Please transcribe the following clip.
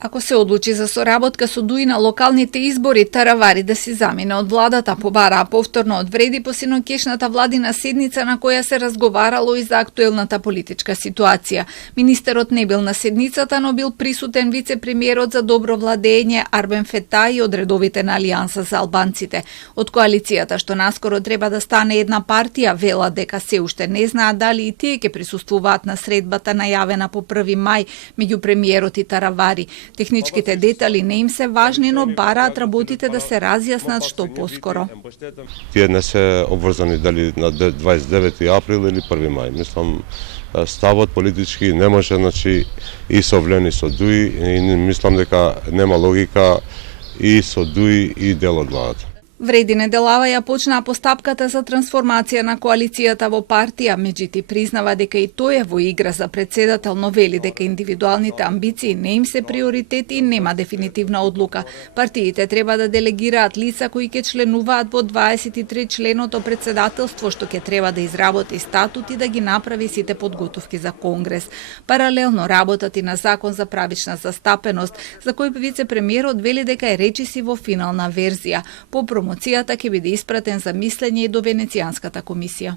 Ако се одлучи за соработка со ДУИ на локалните избори, Таравари да си замине од владата, побараа повторно од Вреди по синокешната владина седница на која се разговарало и за актуелната политичка ситуација. Министерот не бил на седницата, но бил присутен вице-премиерот за добро владење Арбен Фетај од редовите на Алијанса за албанците. Од коалицијата што наскоро треба да стане една партија, велат дека се уште не знаат дали и тие ќе присуствуваат на средбата најавена по 1 мај меѓу премиерот и Таравари. Техничките детали не им се важни, но бараат работите да се разјаснат што поскоро. Тие не се обврзани дали на 29 април или 1 мај. Мислам, ставот политички не може, и со влени со ДУИ, и мислам дека нема логика и со ДУИ и дел од владата. Вреди неделава ја почнаа постапката за трансформација на коалицијата во партија, меѓутоа признава дека и тој е во игра за председател, но вели дека индивидуалните амбиции не им се приоритет и нема дефинитивна одлука. Партиите треба да делегираат лица кои ќе членуваат во 23 членото председателство, што ќе треба да изработи статут и да ги направи сите подготовки за конгрес. Паралелно работат и на закон за правична застапеност, за кој вице-премиерот вели дека е речиси во финална верзија. По промоцијата ќе биде испратен за мислење и до Венецијанската комисија.